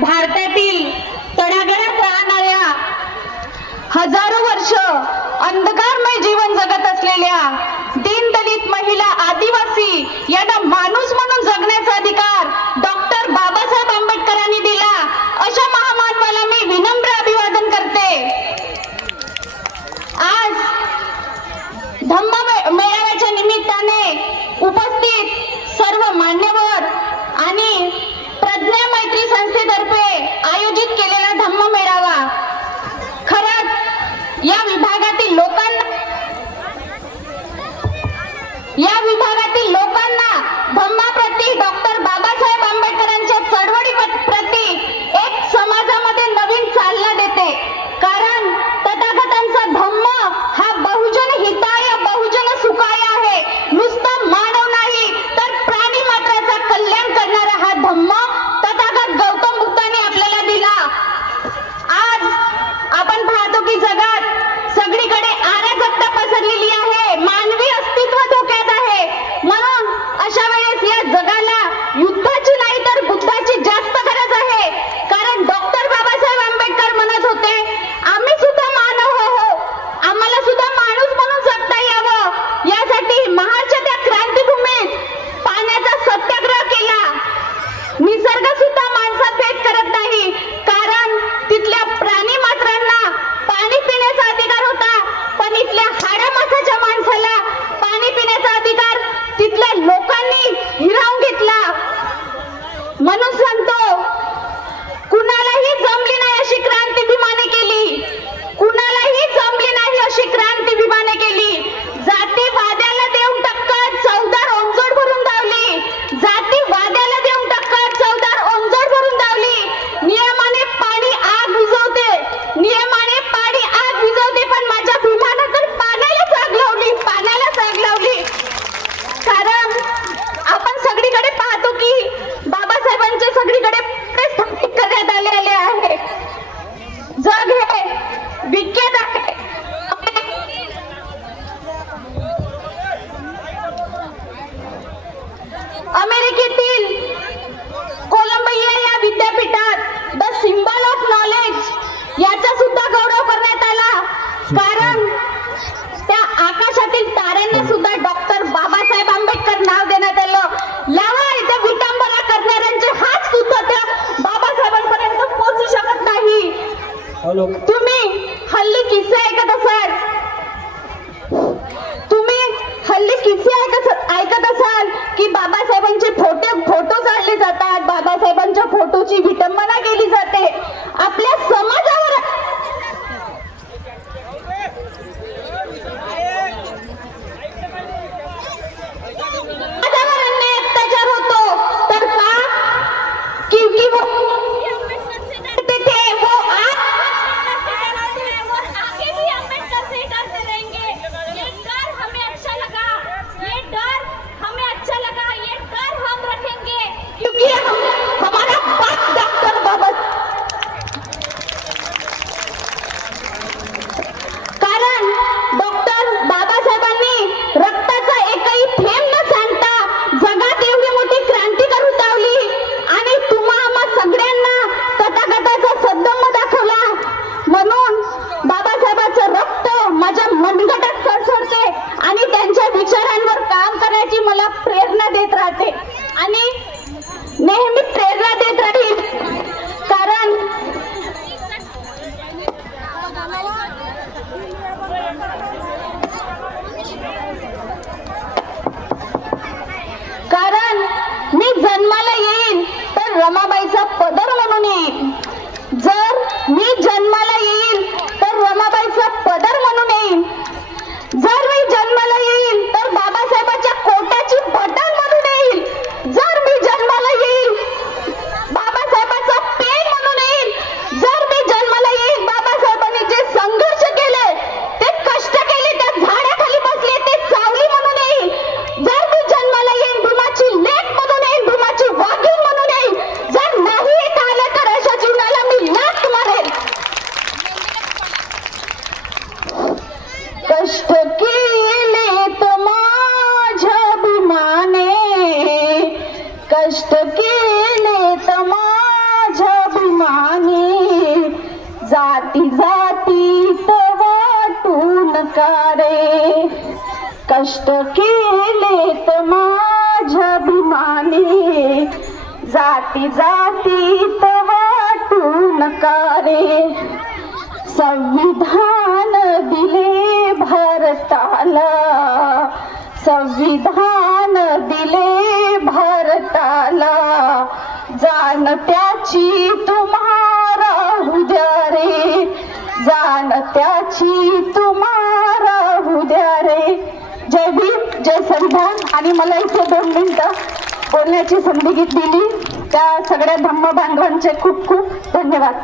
भारतातील तळागाळात राहणाऱ्या हजारो वर्ष अंधकारमय जीवन जगत असलेल्या दीनदलित महिला आदिवासी यांना माणूस म्हणून जगण्याचा अधिकार डॉक्टर बाबासाहेब आंबेडकरांनी दिला अशा महामानवाला मी विनम्र अभिवादन करते। आज धम्म मेळाव्याच्या निमित्ताने उपस्थित सर्व मान्यवर आणि प्रज्ञा मैत्री संस्थेतर्फे आयोजित केलेला धम्म मेळावा खरंच या विभागातील लोकांना धम्माप्रती डॉक्टर बाबासाहेब आंबेडकरांच्या चळवळीप्रती एक समाजामध्ये नवीन चालना देते। कारण तथागतांचा धम्म हा बहुजन हिताय बहुजन सुखाय आहे। नुसता मानव नाही तर प्राणी मात्राचा कल्याण करणारा हा धम्म तथागत गौतम बुद्धांनी आपल्याला दिला। आज आपण पाहतो की जगात सगळीकडे अराजकता पसरलेली आहे, मानवी अस्तित्व धोक्यात आहे। म्हणून अशा वेळेस या जगाला युद्धाची नाही तर बुद्धाची जास्त गरज आहे। कारण डॉक्टर बाबासाहेब आंबेडकर म्हणत होते, आम्ही सुद्धा मानव हो, आम्हाला सुद्धा माणूस म्हणून जगता यावं, यासाठी महाडच्या त्या क्रांतीभूमीत पाण्याचा सत्याग्रह केला। निसर्ग सुद्धा माणसात भेद करत नाही, कारण तिथल्या प्राणी मात्रांना पाणी पिण्याचा अधिकार होता, पण इथल्या हाडामासाच्या माणसाला पाणी पिण्याचा अधिकार तिथल्या लोकांनी हिरावून घेतला। म्हणून सांगतो, कुणालाही जमली नाही अशी क्रांती भीमाने केली, कुणालाही जमली नाही अशी क्रांती भीमाने केली। जातीवाद्याला देऊन टक्कर चौदार ओंजोड भरून धावली, जातीवाद्याला देऊन टक्कर चौदार ओंजोड भरून धावली। नियमाने पाणी आग विझवते, नियमाने पाणी आग विझवते, पण माझ्या भीमानं तर पाण्यालाच आग लावली, पाण्यालाच आग लावली। कारण आपण सगळीकडे पाहतो की बाबासाहेबांचे सगळीकडे स्थापित करण्यात आलेले आहे। जग हे विख्यात आहे। अमेरिकेतील कोलंबिया या विद्यापीठात द सिम्बल ऑफ नॉलेज याचा सुद्धा गौरव करण्यात आला। कारण त्या आकाशातील ताऱ्यांना सुद्धा डॉक्टर बाबासाहेब आंबेडकर नाव देण्यात आलं। लावा इथे विटंबना करणाऱ्यांचे हात सुद्धा त्या बाबासाहेबांपर्यंत पोहोचू शकत नाही। तुम्ही हल्ली किस्से ऐकत असाल, ऐकत असाल की बाबासाहेबांचे फोटो काढले जातात, बाबासाहेबांच्या फोटोची विटंबना केली जाते। आपल्या समाजावर अन्याय अत्याचार होतो, तर का क्योंकि वो मी जन्माला येईन तर रमाबाईचा पदर म्हणून येईन। जर मी जन्माला येईन तर रमाबाईचा पदर म्हणून येईन। जर मी जन्माला येईन तर बाबासाहेबांच्या कोटाची बटन म्हणून येईल। जर मी जन्माला येईन बाबासाहेबांचा पेन म्हणून येईल। जर मी जन्माला येईन बाबासाहेबांनी जे संघर्ष केले, ते कष्ट केले, त्या झाडाखाली बसले, ते सावली म्हणून येईल। जर मी जन्माला येईन भीमाची लेक म्हणून येईल, भीमाची वाघीण म्हणून येईल। जर नाही आलं तर अशा जीवनाला मी लाथ मारेल। जाती जातीत वाटून का रे, कष्ट केलेत माझ्या भीमाने, जाती जातीत वाटून का रे, संविधान दिले भारताला, संविधान दिले भारताला, जाण त्याची तुम्हारा उद्या रे, जाण त्याची तुम्हारा उद्या रे. जय भीम, जय संविधान. आणि मला इथे 2 मिनिटं बोलण्याची संधी दिली त्या सगळ्या धम्म बांधवांचे खूप खूप धन्यवाद.